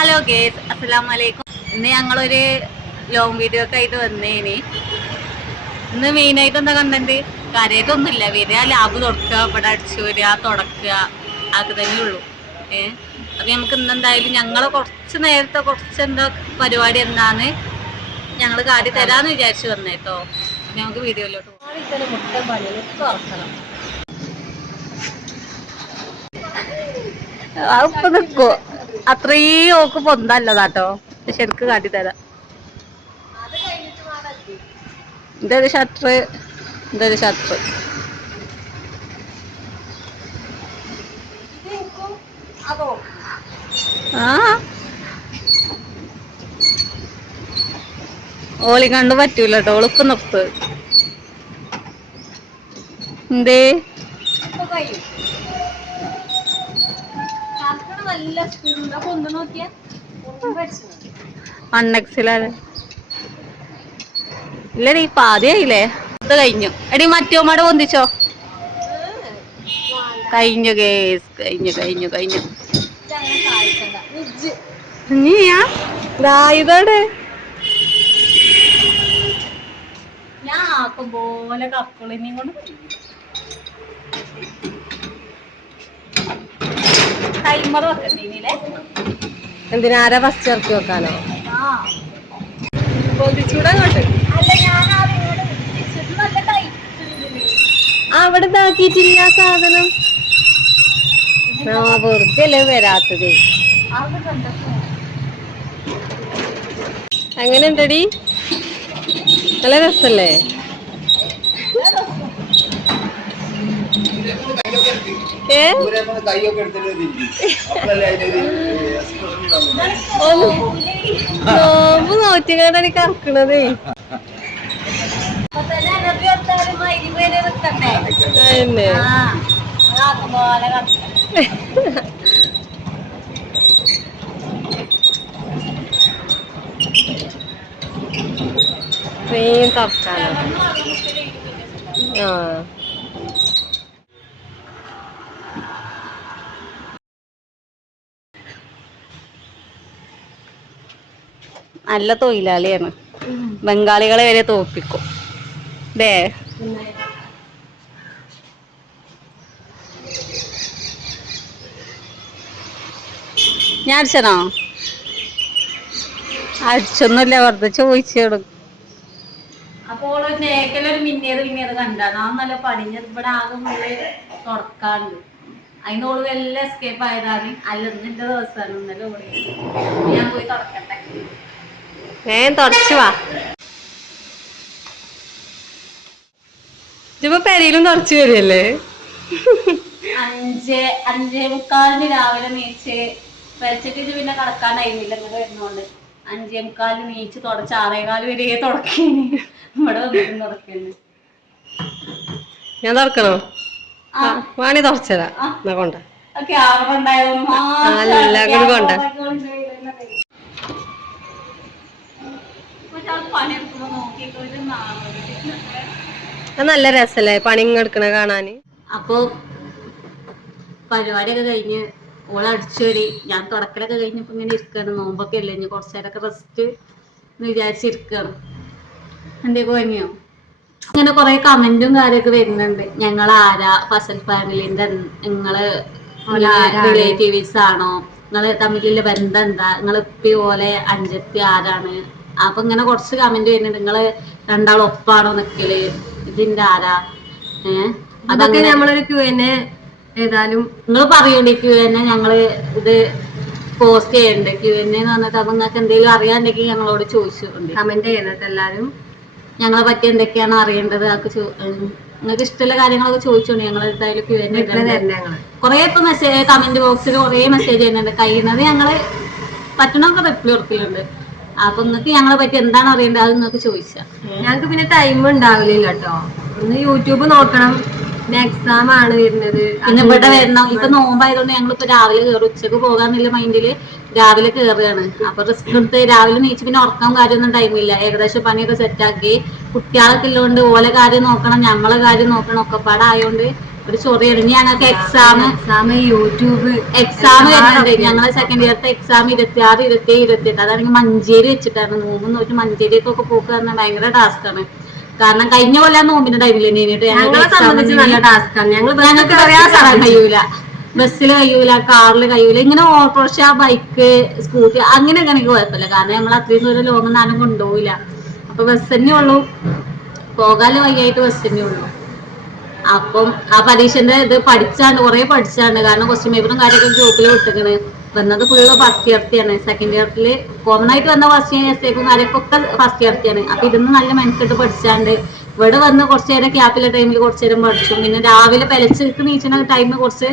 Hello guys, അസ്സലാമലൈക്കും. ഇന്ന് ഞങ്ങളൊരു ലോങ് വീഡിയോ ഒക്കെ ആയിട്ട് വന്നേനി. ഇന്ന് മെയിനായിട്ട് എന്താ കണ്ടന്റ്? കാര്യമായിട്ടൊന്നുമില്ല. വരിക, ലാബ് തുറക്കുക, ഇവിടെ അടിച്ചു വരിക, തുടക്കുക, അതൊക്കെ തന്നെ ഉള്ളൂ. അപ്പൊ നമുക്ക് ഇന്നെന്തായാലും ഞങ്ങളെ കുറച്ച് നേരത്തെ എന്താ പരിപാടി എന്താന്ന് ഞങ്ങൾ കാട്ടി തരാന്ന് വിചാരിച്ചു വന്നേട്ടോ. നമുക്ക് വീഡിയോയിലോട്ട് അതിപ്പോ നിക്കോ, അത്രയും ഓക്ക് പൊന്തല്ലതാട്ടോ. ശരിക്ക് കാട്ടിത്തരാം. ഇതൊരു ഷട്ടർ, ഇതൊരു ഷട്ടർ. ആ ഓളി കണ്ട് പറ്റൂല കേട്ടോ. ഓളിപ്പ് നിർത്ത്. എന്തേ നല്ല സ്പീഡ് അപ്പൊ ഒന്ന് നോക്കിയാ അണ്ണക്സിലല്ലേ ഇല്ലടി, പാതിയായില്ലേ? ഇത് കഴിഞ്ഞു. എടി മറ്റോമാടെ പൊന്തിച്ചോ. കഴിഞ്ഞു കേസ്, കഴിഞ്ഞു കഴിഞ്ഞു കഴിഞ്ഞു. ഇതോടെ ഞാൻ ആക്കും പോലെ കക്കുളിനെയും കൊണ്ട് ടൈമർ വെക്കണ്ടേ? എന്തിനാരാ ഫസ്റ്റ് ഇറക്കി വെക്കാനോ? പൊതിച്ചൂടങ്ങോട്ട് അവിടെ ഇതാക്കിയിട്ടില്ല സാധനം. വെറുതെ അല്ലേ വരാത്തത്. അങ്ങനെ ഉണ്ടടി, നല്ല രസല്ലേ? നോമ്പ് നോറ്റിങ്ങാണ്ടാണ് കറക്കണതേ. ട്രെയിൻ തുറക്കാനോ? ആ നല്ല തൊഴിലാളിയാണ്. ബംഗാളികളെ വരെ തോപ്പിക്കും. അല്ലേ? ഞാൻ അടിച്ചനോ? അടിച്ചൊന്നുമില്ല, വെറുതെ ചോദിച്ചോടും. അപ്പോൾ നേക്കലൊരു മിന്നിയത് കണ്ടാണ്. ആ നല്ല പണിഞ്ഞത് ഇവിടെ ആകെ മുകളിൽ തുറക്കാണ്ട്. അതിനോട് എല്ലാം എസ്കേപ്പ് ആയതാണ്. അല്ല, ഇന്നിന്റെ ദിവസമാണ്. ഇന്നലെ ഓടി ഞാൻ പോയി തുറക്കട്ടെ. തുടച്ചു വാ. ഇപ്പൊ പെരയിലും തുടച്ചു വരികയല്ലേ? 5:45 രാവിലെ നീച്ച് വെച്ചിട്ട് പിന്നെ കടക്കാനായിരുന്നില്ല. ഇങ്ങനെ വരുന്നോണ്ട് 5:45 നീച്ച് തുടച്ച് 6:15 വരെ തുടക്കേന്. ഇവിടെ വന്നിട്ടും തുടക്കേന്. ഞാൻ തുറക്കണോ? വാണി തുറച്ചതാ കൊണ്ട ക്യാമറ ഉണ്ടായതുകൊണ്ട് കൊണ്ട. പണിയെടുക്കുമ്പോ നോക്കിയിട്ട് നല്ല രസല്ലേ പണി എടുക്കണ കാണാന്. അപ്പൊ പരിപാടിയൊക്കെ കഴിഞ്ഞ് ഓളെ അടിച്ചു വരി, ഞാൻ തുടക്കലൊക്കെ കഴിഞ്ഞപ്പോ ഇങ്ങനെ ഇരിക്കാണ്. നോമ്പൊക്കെ അല്ലേ, ഇനി കുറച്ചു നേരമൊക്കെ റെസ്റ്റ് എന്ന് വിചാരിച്ചിരിക്കാണ്. എന്തേ കഴിഞ്ഞോ? ഇങ്ങനെ കുറെ കമന്റും കാര്യമൊക്കെ വരുന്നുണ്ട്. ഞങ്ങൾ ആരാ, ഫസൽ ഫാമിലിന്റെ നിങ്ങള് റിലേറ്റീവ്സ് ആണോ, നിങ്ങള് തമ്മിലുള്ള ബന്ധം എന്താ, നിങ്ങൾ ഇപ്പി പോലെ അഞ്ചത്തി ആരാണ്? അപ്പൊ ഇങ്ങനെ കുറച്ച് കമന്റ് വരുന്നുണ്ട്. നിങ്ങള് രണ്ടാളും ഒപ്പാണോ നിക്കല്, ഇതിന്റെ ആരാ? അതൊക്കെ നമ്മളൊരു Q&A ഏതായാലും നിങ്ങൾ പറയൂണ്ടേ. Q&A ഞങ്ങള് ഇത് പോസ്റ്റ് ചെയ്യണ്ടേ? Q&A എന്ന് പറഞ്ഞിട്ട് അപ്പൊ നിങ്ങൾക്ക് എന്തെങ്കിലും അറിയാണ്ടെങ്കിൽ ഞങ്ങളോട് ചോദിച്ചിട്ടുണ്ട്. കമന്റ് ചെയ്യണത് എല്ലാരും. ഞങ്ങളെ പറ്റി എന്തൊക്കെയാണ് അറിയേണ്ടത് അതൊക്കെ നിങ്ങൾക്ക് ഇഷ്ടമുള്ള കാര്യങ്ങളൊക്കെ ചോദിച്ചോണ്ട് ഞങ്ങൾ എന്തായാലും Q&A കുറെ ഇപ്പൊ മെസ്സേജ് കമന്റ് ബോക്സിൽ കുറെ മെസ്സേജ് ചെയ്യുന്നുണ്ട്. കഴിയുന്നത് ഞങ്ങള് പറ്റണമൊക്കെ റിപ്ലൈ കൊടുക്കലുണ്ട്. അപ്പൊ നിങ്ങൾക്ക് ഞങ്ങളെ പറ്റി എന്താണ് അറിയേണ്ടത് അത് നിങ്ങൾക്ക് ചോദിച്ചാ. ഞങ്ങക്ക് പിന്നെ ടൈം ഉണ്ടാവില്ല കേട്ടോ. ഒന്ന് യൂട്യൂബ് നോക്കണം. എക്സാം ആണ് വരുന്നത്. പിന്നെ ഇവിടെ വരണം. ഇപ്പൊ നോമ്പായതുകൊണ്ട് ഞങ്ങളിപ്പോ രാവിലെ കയറും. ഉച്ചക്ക് പോകാന്നുള്ള മൈൻഡില് രാവിലെ കയറുകയാണ്. അപ്പൊ റിസ്ക് എടുത്ത് രാവിലെ നീച്ച് പിന്നെ ഉറക്കാൻ കാര്യമൊന്നും ടൈമില്ല. ഏകദേശം പണിയൊക്കെ സെറ്റാക്കി കുട്ടികളൊക്കെ ഉള്ളതുകൊണ്ട് ഓലെ കാര്യം നോക്കണം, ഞമ്മളെ കാര്യം നോക്കണം, ഒക്കെ പാടായോണ്ട് ഒരു ചൊറിയാണ്. ഞങ്ങൾക്ക് എക്സാം യൂട്യൂബ് എക്സാം വരുന്നുണ്ട്. ഞങ്ങളെ സെക്കൻഡ് ഇയർത്തെ എക്സാം 26, 27, 28. അതാണെങ്കിൽ മഞ്ചേരി വെച്ചിട്ടാണ്. നോമ്പ് നോക്കി മഞ്ചേരിക്കൊക്കെ പോക്ക് പറഞ്ഞാൽ ഭയങ്കര ടാസ്ക്കാണ്. കാരണം കഴിഞ്ഞ കൊല്ലം നോമ്പിന്റെ ടൈമിൽ ഞങ്ങൾക്ക് കഴിയൂല, ബസ്സിൽ കഴിയൂല, കാറിൽ കഴിയൂല. ഇങ്ങനെ ഓട്ടോറിക്ഷ, ബൈക്ക്, സ്കൂട്ടി അങ്ങനെയൊക്കെ എനിക്ക് കുഴപ്പമില്ല. കാരണം നമ്മൾ അത്രയും ദൂരം ലോകം നാനും കൊണ്ടുപോകില്ല. അപ്പൊ ബസ് തന്നെ ഉള്ളൂ, പോകാൻ വൈകിട്ട് ബസ് തന്നെ ഉള്ളൂ. അപ്പം ആ പരീക്ഷന്റെ ഇത് കുറെ പഠിച്ചാണ്ട്. കാരണം ക്വസ്റ്റ്യൻ പേപ്പറും കാര്യമൊക്കെ ഗ്രൂപ്പിൽ വിട്ടിക്കണ്. വന്നത് ഫുള്ള് ഫസ്റ്റ് ഇയർത്തിയാണ്. സെക്കൻഡ് ഇയറിൽ കോമൺ ആയിട്ട് വന്ന ക്വസ്റ്റ്യൻ എസ്സേക്കും കാര്യമൊക്കെ ഫസ്റ്റ് ഇയർത്തിയാണ്. അപ്പൊ ഇതൊന്നും നല്ല മെനക്കെട്ട് പഠിച്ചാണ്ട് ഇവിടെ വന്ന് കുറച്ചു നേരം ക്യാപ്പിലെ ടൈമിൽ കുറച്ചു നേരം പഠിച്ചു. പിന്നെ രാവിലെ പെലച്ചിട്ട് നീച്ചുന്ന ടൈം കുറച്ച്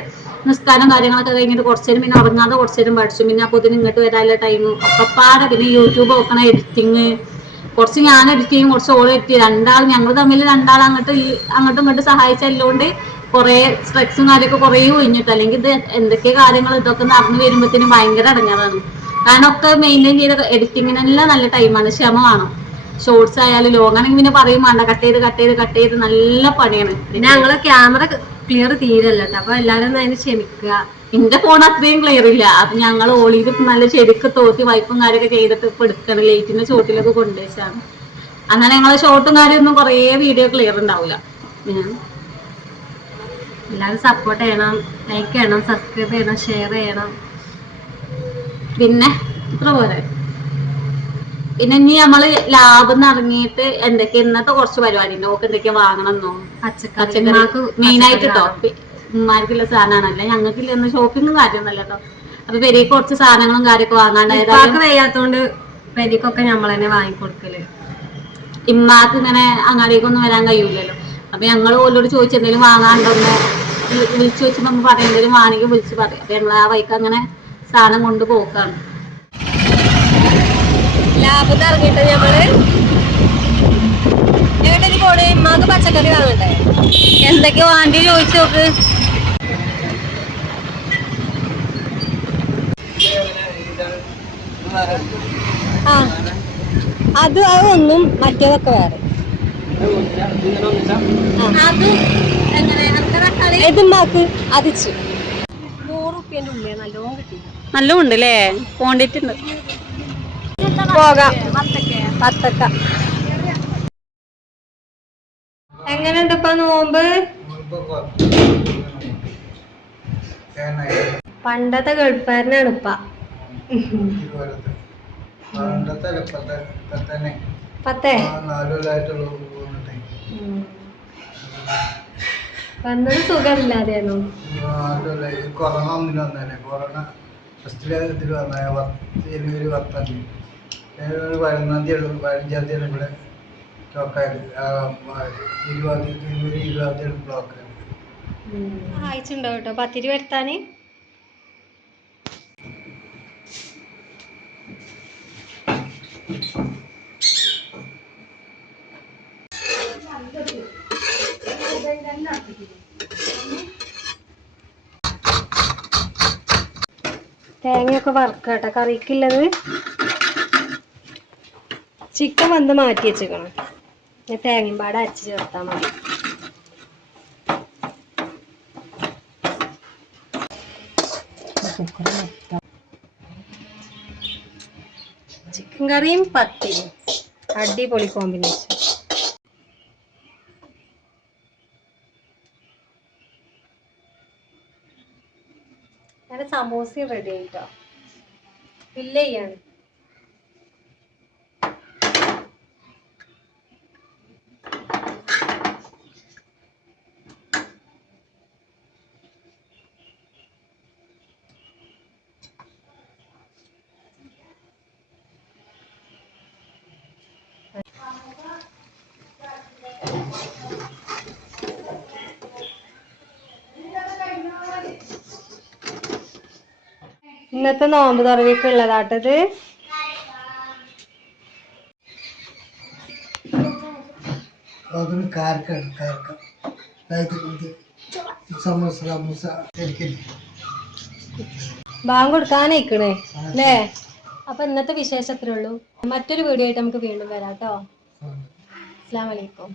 നിസ്കാരം കാര്യങ്ങളൊക്കെ കഴിഞ്ഞിട്ട് കുറച്ചു നേരം, പിന്നെ ഉറങ്ങാതെ കുറച്ചു നേരം പഠിച്ചു. പിന്നെ അപ്പോൾ ഇതിന് ഇങ്ങോട്ട് വരാനുള്ള ടൈം ഒക്കെപ്പാടെ. പിന്നെ യൂട്യൂബ് നോക്കണ, എഡിറ്റിങ് കുറച്ച് ഞാൻ എഡിറ്റ് ചെയ്യും, കുറച്ച് ഓൾ എഡിറ്റ് ചെയ്യും. ഞങ്ങൾ തമ്മിൽ അങ്ങോട്ടും ഇങ്ങോട്ടും സഹായിച്ചല്ലോണ്ട് കുറെ സ്ട്രെക്സും കാര്യമൊക്കെ കുറേ ഒഴിഞ്ഞിട്ട്. അല്ലെങ്കിൽ ഇത് എന്തൊക്കെ കാര്യങ്ങൾ ഇതൊക്കെ നടന്നു വരുമ്പോഴത്തേനും ഭയങ്കര അടങ്ങാറാണ്. കാരണം ഒക്കെ മെയിൻറ്റെയിൻ ചെയ്ത എഡിറ്റിങ്ങിനെല്ലാം നല്ല ടൈമാണ്, ക്ഷമ വേണം. ഷോർട്സ് ആയാലും ലോങ് ആണെങ്കിൽ പിന്നെ പറയും വേണ്ട, കട്ട് ചെയ്ത് നല്ല പണിയാണ്. പിന്നെ ഞങ്ങള് ക്യാമറ ക്ലിയർ തീരല്ല, അപ്പൊ എല്ലാരും അതിന് ക്ഷമിക്കുക. എന്റെ ഫോൺ അത്രയും ക്ലിയർ ഇല്ല. അപ്പൊ ഞങ്ങൾ ഓളിയിൽ നല്ല ശരിക്ക് തോത്തി വൈപ്പും കാര്യമൊക്കെ ചെയ്തിട്ട് ഇപ്പൊ എടുക്കണം. ലൈറ്റിന്റെ ചോട്ടിലൊക്കെ കൊണ്ടുവച്ചാണ്. അങ്ങനെ ഞങ്ങളെ ഷോർട്ടും കാര്യമൊന്നും കുറേ വീഡിയോ ക്ലിയർ ഉണ്ടാവില്ല. എല്ലാവരും സപ്പോർട്ട് ചെയ്യണം, ലൈക്ക് ചെയ്യണം, സബ്സ്ക്രൈബ് ചെയ്യണം, ഷെയർ ചെയ്യണം. പിന്നെ ഇത്ര പോലെ. പിന്നെ ഇനി നമ്മള് ലാബിൽ നിന്ന് ഇറങ്ങിയിട്ട് എന്തൊക്കെ ഇന്നത്തെ കുറച്ച് പരിപാടി ഉണ്ട്. ഓക്ക് എന്തൊക്കെയാ വാങ്ങണമെന്നോ, പച്ചക്കറി മെയിൻ ആയിട്ട് കേട്ടോ. ഉമ്മാർക്കുള്ള സാധനമാണല്ലേ, ഞങ്ങൾക്കില്ല ഒന്ന് ഷോപ്പിങ്ങും കാര്യമൊന്നുമല്ല കേട്ടോ. അപ്പൊ പെരിയ കുറച്ച് സാധനങ്ങളും കാര്യമൊക്കെ വാങ്ങാണ്ടായത് വയ്യാത്തോണ്ട് പെരിക്കൊക്കെ നമ്മൾ തന്നെ വാങ്ങിക്കൊടുക്കല്. ഇമ്മാക്ക് ഇങ്ങനെ അങ്ങാടിക്കൊന്നും വരാൻ കഴിയൂലല്ലോ. അപ്പൊ ഞങ്ങൾ ഓരോട് ചോദിച്ച് എന്തെങ്കിലും വാങ്ങാണ്ടോന്ന് വിളിച്ചു വെച്ച് നമ്മൾ പറയും, എന്തെങ്കിലും വാണെങ്കിൽ വിളിച്ച് പറയും. അപ്പൊ ഞങ്ങൾ ആ വൈക്ക് അങ്ങനെ സാധനം കൊണ്ട് പോക്കാണ്. ലാഭത്തിൽ ഇറങ്ങിയിട്ട് ഞമ്മള് എങ്ങോട്ടേക്ക് പോണേ? ഇമ്മാക്ക് പച്ചക്കറി വാങ്ങണ്ടേ? എന്തൊക്കെ വാണ്ടി ചോദിച്ചു നോക്ക്. അത് ഒന്നും മറ്റേതൊക്കെ വേറെ. ഇത് ഉമ്മാക്ക് അതിച്ചു 100 റുപ്യന്റെ ഉള്ളിൽ നല്ലോണം കിട്ടി. നല്ലോണം ഉണ്ട് അല്ലേ, ക്വാണ്ടിറ്റി ഉണ്ട്. പോകാം. വത്തക്ക എങ്ങനെയുണ്ട് ഇപ്പൊ നോമ്പ്? പണ്ടത്തെ ഗൾഫാരനാണ് ഇപ്പ. പത്തേ വന്നത് സുഖമില്ലാതെയാണോ? കൊറോണ ഒന്നിന് വന്നേ. കൊറോണ ഫസ്റ്റിലെ ഇതിൽ വന്ന ജനുവരി 10-ാം തീയതി, ജനുവരി 11-ാം തീയതി 15-ാം തീയതി ഇവിടെ ബ്ലോക്കായത്. ജനുവരി 20-ാം തീയതി ബ്ലോക്കായത്. സഹായിച്ചിട്ടുണ്ടോ കേട്ടോ പത്തിരി വരുത്താന്? തേങ്ങയൊക്കെ വറുക്കട്ടെ കറിക്കുള്ളത്. ചിക്കൻ വന്ന് മാറ്റി വെച്ചേക്കണം. തേങ്ങയും പാടെ അരച്ച് ചേർത്താൽ മതി. ചിക്കൻ കറിയും പത്തിരിയും അടിപൊളി കോമ്പിനേഷൻ. ഞാൻ സമോസയും റെഡി ആയിട്ടോ, ഫില്ല് ചെയ്യാണ്. ഇന്നത്തെ നോമ്പ് തുറവിക്ക് ഉള്ളതാട്ടത്. ബാങ്ക് കൊടുക്കാനയക്കണേ അല്ലേ? അപ്പൊ ഇന്നത്തെ വിശേഷം അത്രേ ഉള്ളൂ. മറ്റൊരു വീഡിയോ ആയിട്ട് നമുക്ക് വീണ്ടും വരാം കേട്ടോ. അസ്സലാമു അലൈക്കും.